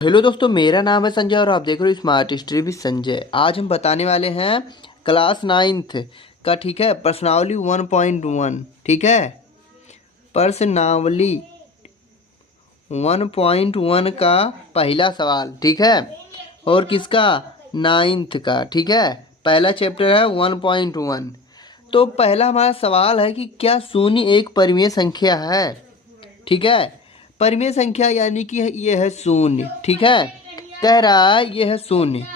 Hello दोस्तों, मेरा नाम है संजय और आप देख रहे हो स्मार्ट स्टडी विद संजय। आज हम बताने वाले हैं क्लास 9th का, ठीक है, प्रश्नावली 1.1। ठीक है, प्रश्नावली 1.1 का पहला सवाल, ठीक है, और किसका, 9th का। ठीक है, पहला चैप्टर है 1.1। तो पहला हमारा सवाल है कि क्या शून्य एक परिमेय संख्या है। ठीक है, परिमेय संख्या यानी कि ये है शून्य। ठीक है, कह रहा है ये है शून्य।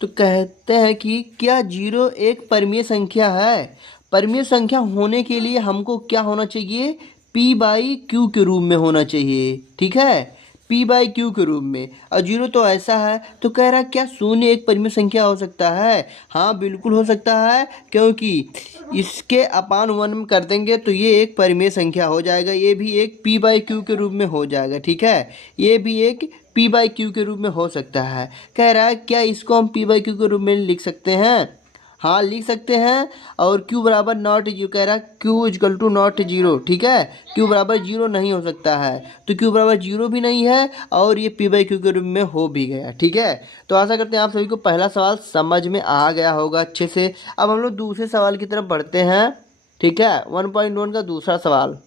तो कहते हैं कि क्या जीरो एक परिमेय संख्या है। परिमेय संख्या होने के लिए हमको क्या होना चाहिए, p/q के रूप में होना चाहिए। ठीक है, p/q के रूप में, और जीरो तो ऐसा है। तो कह रहा है क्या शून्य एक परिमेय संख्या हो सकता है। हाँ, बिल्कुल हो सकता है, क्योंकि इसके अपान 1 में कर देंगे तो ये एक परिमेय संख्या हो जाएगा। ये भी एक p/q के रूप में हो जाएगा। ठीक है, ये भी एक p/q के रूप में हो सकता है। कह रहा है क्या इसको हम p/q के रूप में लिख सकते हैं। हाँ, लिख सकते हैं। और q बराबर नॉट जीरो, कह रहा है q equal to not zero. ठीक है, q बराबर जीरो नहीं हो सकता है, तो q बराबर जीरो भी नहीं है और ये p/q के रूप में हो भी गया। ठीक है, तो आशा करते हैं आप सभी को पहला सवाल समझ में आ गया होगा अच्छे से। अब हम लोग दूसरे सवाल की तरफ बढ़ते हैं। ठीक है, 1.1 का दूसरा सवाल।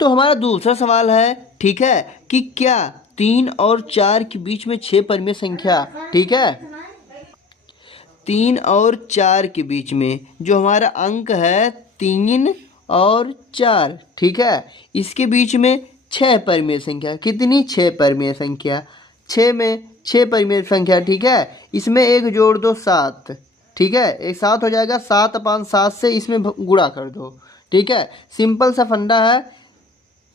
तो हमारा दूसरा सवाल है, ठीक है, कि क्या 3 और 4 के बीच में 6 परिमेय संख्या। ठीक है, 3 और 4 के बीच में जो हमारा अंक है 3 और 4, ठीक है, इसके बीच में 6 परिमेय संख्या। कितनी, 6 परिमेय संख्या। 6 में 6 परिमेय संख्या। ठीक है, इसमें एक जोड़ दो 7। ठीक है, एक 7 हो जाएगा, 7/7 से इसमें गुणा कर दो। ठीक है, सिंपल सा फंडा है।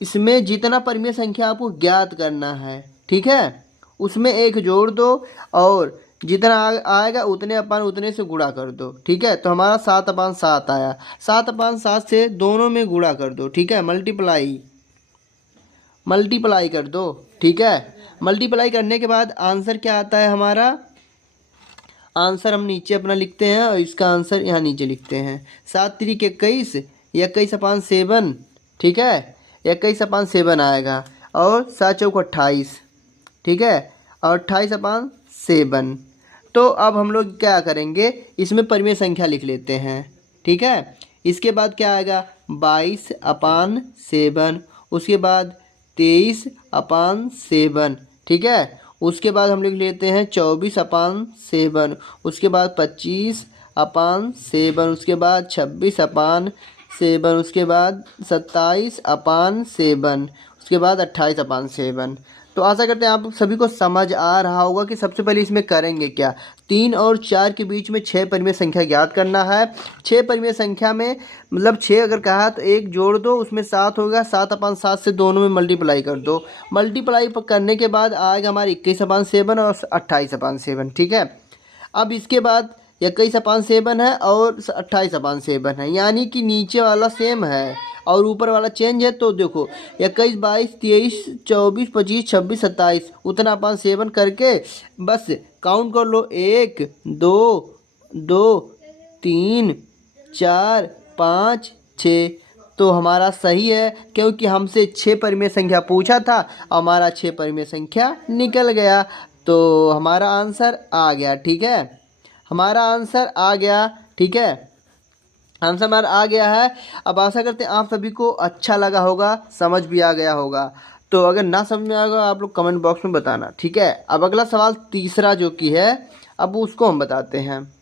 इसमें जितना परिमेय संख्या आपको ज्ञात करना है, ठीक है, उसमें एक जोड़ दो और जितना आएगा उतने अपान उतने से गुणा कर दो। ठीक है, तो हमारा 7/7 आया। 7/7 से दोनों में गुणा कर दो। ठीक है, मल्टीप्लाई कर दो। ठीक है, मल्टीप्लाई करने के बाद आंसर क्या आता है हमारा। आंसर हम नीचे अपना लिखते हैं और इसका आंसर यहाँ नीचे लिखते हैं। 7×3 = 21, 21/7। ठीक है, 21/7 आएगा, और 7×4 = 28। ठीक है, और 28/7। तो अब हम लोग क्या करेंगे, इसमें परिमेय संख्या लिख लेते हैं। ठीक है, इसके बाद क्या आएगा, 22/7। उसके बाद 23/7। ठीक है, उसके बाद हम लिख लेते हैं 24/7। उसके बाद 25/7। उसके बाद 26/7। उसके बाद 27/7। उसके बाद 28/7। तो आशा करते हैं आप सभी को समझ आ रहा होगा कि सबसे पहले इसमें करेंगे क्या। 3 और 4 के बीच में 6 परिमेय संख्या ज्ञात करना है। 6 परिमेय संख्या में मतलब 6 अगर कहा तो एक जोड़ दो, उसमें 7 होगा, 7/7 से दोनों में मल्टीप्लाई कर दो। मल्टीप्लाई करने के बाद आएगा हमारे 21/7 और 28/7। ठीक है, अब इसके बाद 21/7 है और 28/7 है, यानी कि नीचे वाला सेम है और ऊपर वाला चेंज है। तो देखो 21, 22, 23, 24, 25, 26, 27 उतना 7 करके बस काउंट कर लो। 1 2 2 3 4 5 6। तो हमारा सही है, क्योंकि हमसे 6 परिमेय संख्या पूछा था, हमारा 6 परिमेय संख्या निकल गया। तो हमारा आंसर आ गया। ठीक है, हमारा आंसर आ गया। ठीक है, आंसर हमारा आ गया है। अब आशा करते हैं आप सभी को अच्छा लगा होगा, समझ भी आ गया होगा। तो अगर ना समझ में आएगा आप लोग कमेंट बॉक्स में बताना। ठीक है, अब अगला सवाल तीसरा जो कि है, अब उसको हम बताते हैं।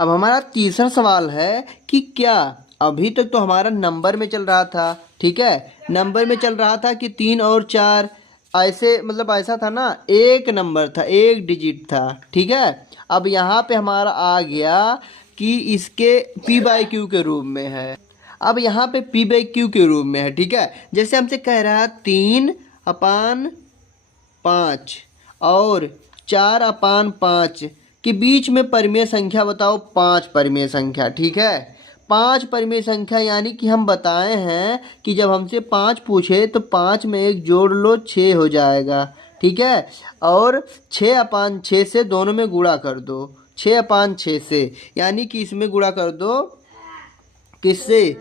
अब हमारा तीसरा सवाल है कि क्या, अभी तक तो हमारा नंबर में चल रहा था। ठीक है, नंबर में चल रहा था कि 3 और 4 ऐसे, मतलब ऐसा था ना, एक नंबर था, एक डिजिट था। ठीक है, अब यहाँ पे हमारा आ गया कि इसके p/q के रूप में है। अब यहाँ पे p/q के रूप में है। ठीक है, जैसे हमसे कह रहा है 3/5 और 4/5 के बीच में परिमेय संख्या बताओ, 5 परिमेय संख्या। ठीक है, 5 परिमेय संख्या, यानी कि हम बताए हैं कि जब हमसे 5 पूछे तो 5 में एक जोड़ लो, 6 हो जाएगा। ठीक है, और 6/6 से दोनों में गुणा कर दो। 6/6 से, यानी कि इसमें गुणा कर दो किससे,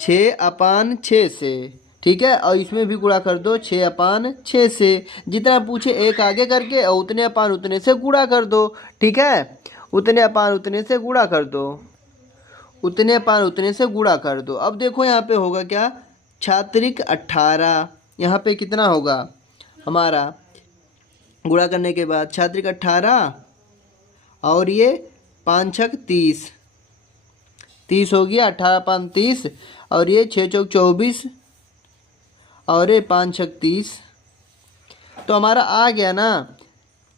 6/6 से। ठीक है, और इसमें भी गुणा कर दो 6/6 से। जितना पूछे एक आगे करके और उतने अपान उतने से गुणा कर दो। ठीक है, उतने अपान उतने से गुणा कर दो, उतने अपान उतने से गुणा कर दो। अब देखो यहाँ पे होगा क्या, छात्रिक 18, यहाँ पे कितना होगा हमारा गुणा करने के बाद, छात्रिक 18 और ये 5 छक 30, 30 हो गया, 18/5 और ये 6 चौक 24 और ये 5 छक 30। तो हमारा आ गया ना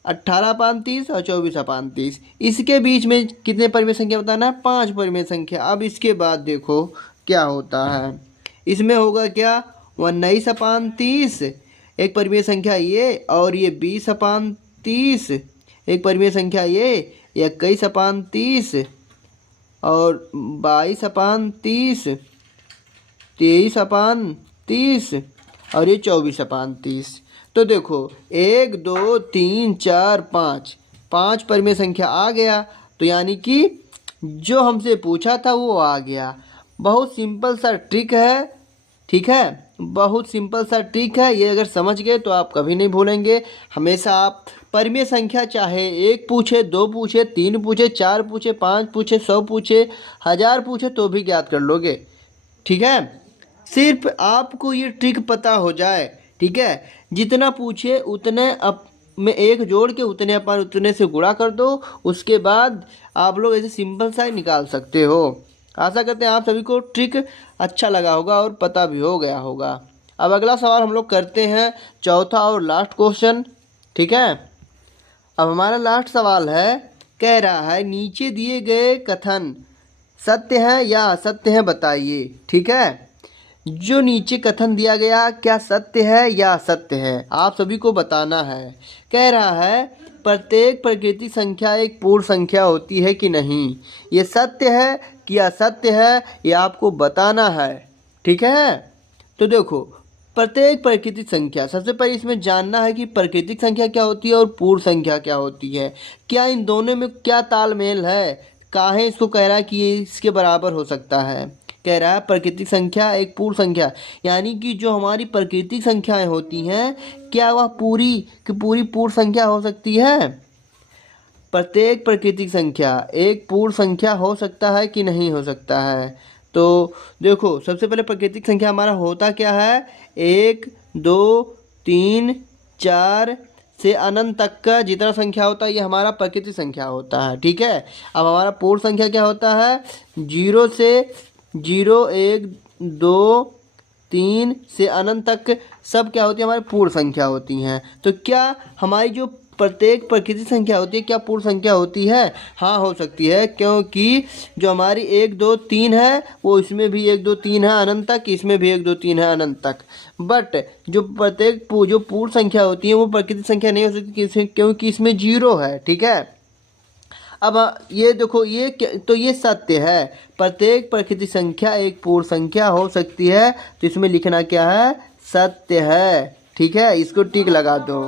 18/30 और 24/30। इसके बीच में कितने परिमेय संख्या बताना है, 5 परिमेय संख्या। अब इसके बाद देखो क्या होता है, इसमें होगा क्या 19/30 एक परिमेय संख्या ये, और ये 20/30 एक परिमेय संख्या ये, 21/30 और 22/30, 23/30 और ये 24/30। तो देखो 1 2 3 4 5, 5 परिमेय संख्या आ गया। तो यानी कि जो हमसे पूछा था वो आ गया। बहुत सिंपल सा ट्रिक है, ठीक है, बहुत सिंपल सा ट्रिक है। ये अगर समझ गए तो आप कभी नहीं भूलेंगे। हमेशा आप परिमेय संख्या चाहे 1 पूछे, 2 पूछे, 3 पूछे, 4 पूछे, 5 पूछे, 100 पूछे, 1000 पूछे तो भी ज्ञात कर लोगे। ठीक है, सिर्फ आपको ये ट्रिक पता हो जाए। ठीक है, जितना पूछे उतने में एक जोड़ के उतने अपन उतने से गुणा कर दो। उसके बाद आप लोग ऐसे सिंपल सा ही निकाल सकते हो। आशा करते हैं आप सभी को ट्रिक अच्छा लगा होगा और पता भी हो गया होगा। अब अगला सवाल हम लोग करते हैं, चौथा और लास्ट क्वेश्चन। ठीक है, अब हमारा लास्ट सवाल है, कह रहा है नीचे दिए गए कथन सत्य है या असत्य है बताइए। ठीक है, जो नीचे कथन दिया गया क्या सत्य है या असत्य है, आप सभी को बताना है। कह रहा है प्रत्येक प्राकृतिक संख्या एक पूर्ण संख्या होती है कि नहीं, ये सत्य है कि असत्य है, ये आपको बताना है। ठीक है, तो देखो प्रत्येक प्राकृतिक संख्या, सबसे पहले इसमें जानना है कि प्राकृतिक संख्या क्या होती है और पूर्ण संख्या क्या होती है। क्या इन दोनों में क्या तालमेल है, काहे इसको कह रहा है कि ये इसके बराबर हो सकता है। कह रहा है प्राकृतिक संख्या एक पूर्ण संख्या, यानी कि जो हमारी प्राकृतिक संख्याएं होती हैं क्या वह पूरी की पूरी पूर्ण संख्या हो सकती है। प्रत्येक प्राकृतिक संख्या एक पूर्ण संख्या हो सकता है कि नहीं हो सकता है। तो देखो सबसे पहले प्राकृतिक संख्या हमारा होता क्या है, 1 2 3 4 से अनंत तक का जितना संख्या होता है ये हमारा प्राकृतिक संख्या होता है। ठीक है, अब हमारा पूर्ण संख्या क्या होता है, 0 से 0 1 2 3 से अनंत तक सब क्या होती है हमारी पूर्ण संख्या होती हैं। तो क्या हमारी जो प्रत्येक प्राकृतिक संख्या होती है क्या पूर्ण संख्या होती है, हाँ हो सकती है, क्योंकि जो हमारी 1 2 3 है वो इसमें भी 1 2 3 है अनंत तक, इसमें भी 1 2 3 है अनंत तक। बट जो प्रत्येक जो पूर्ण संख्या होती है वो प्राकृतिक संख्या नहीं हो सकती क्योंकि इसमें 0 है। ठीक है, अब ये देखो ये तो ये सत्य है, प्रत्येक प्राकृतिक संख्या एक पूर्ण संख्या हो सकती है। तो इसमें लिखना क्या है, सत्य है। ठीक है, इसको टिक लगा दो।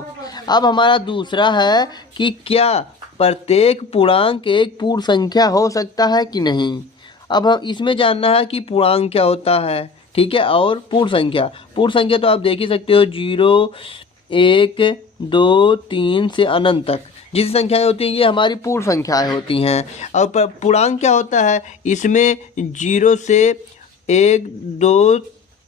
अब हमारा दूसरा है कि क्या प्रत्येक पूर्णांक एक पूर्ण संख्या हो सकता है कि नहीं। अब हम इसमें जानना है कि पूर्णांक क्या होता है। ठीक है, और पूर्ण संख्या तो आप देख ही सकते हो 0 1 2 3 से अनंत तक जितनी संख्याएं होती हैं ये हमारी पूर्ण संख्याएं होती हैं। और पूर्णांक क्या होता है, इसमें 0 से 1 2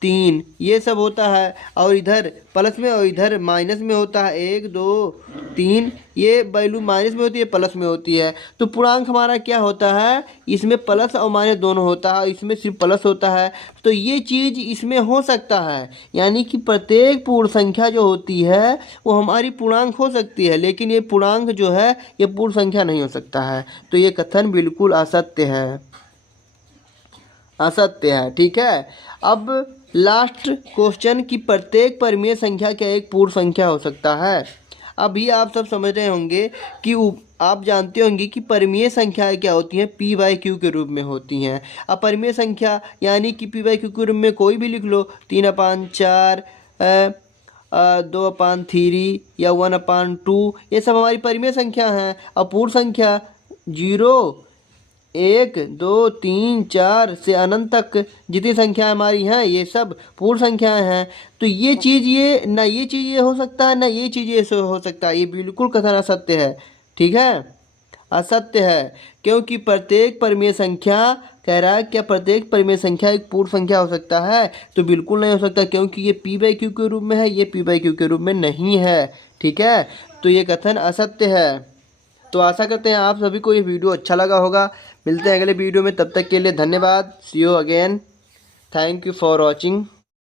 3 ये सब होता है, और इधर प्लस में और इधर माइनस में होता है 1 2 3, ये वैल्यू माइनस में होती है प्लस में होती है। तो पूर्णांक हमारा क्या होता है, इसमें प्लस और माइनस दोनों होता है, इसमें सिर्फ प्लस होता है। तो ये चीज़ इसमें हो सकता है, यानी कि प्रत्येक पूर्ण संख्या जो होती है वो हमारी पूर्णांक हो सकती है, लेकिन ये पूर्णांक जो है ये पूर्ण संख्या नहीं हो सकता है। तो ये कथन बिल्कुल असत्य है, असत्य है। ठीक है, अब लास्ट क्वेश्चन कि प्रत्येक परिमेय संख्या क्या एक पूर्ण संख्या हो सकता है। अभी आप सब समझ रहे होंगे कि आप जानते होंगे कि परिमेय संख्याएं क्या होती हैं, p/q के रूप में होती हैं। अब परिमेय संख्या यानी कि p/q के रूप में कोई भी लिख लो, 3/4 2/3 या 1/2, ये सब हमारी परिमेय संख्या हैं। और पूर्ण संख्या 0 1 2 3 4 से अनंत तक जितनी संख्याएं हमारी हैं ये सब पूर्ण संख्याएं हैं। तो ये चीज़ ये ना ये चीज़ ये हो सकता है ना ये चीज़ ये हो सकता है, ये बिल्कुल कथन असत्य है। ठीक है, असत्य है, क्योंकि प्रत्येक परिमेय संख्या कह रहा है क्या प्रत्येक परिमेय संख्या एक पूर्ण संख्या हो सकता है? तो बिल्कुल नहीं हो सकता, क्योंकि ये p/q के रूप में है, ये p/q के रूप में नहीं है। ठीक है, तो ये कथन असत्य है। तो आशा करते हैं आप सभी को ये वीडियो अच्छा लगा होगा। मिलते हैं अगले वीडियो में, तब तक के लिए धन्यवाद। See you again, thank you for watching.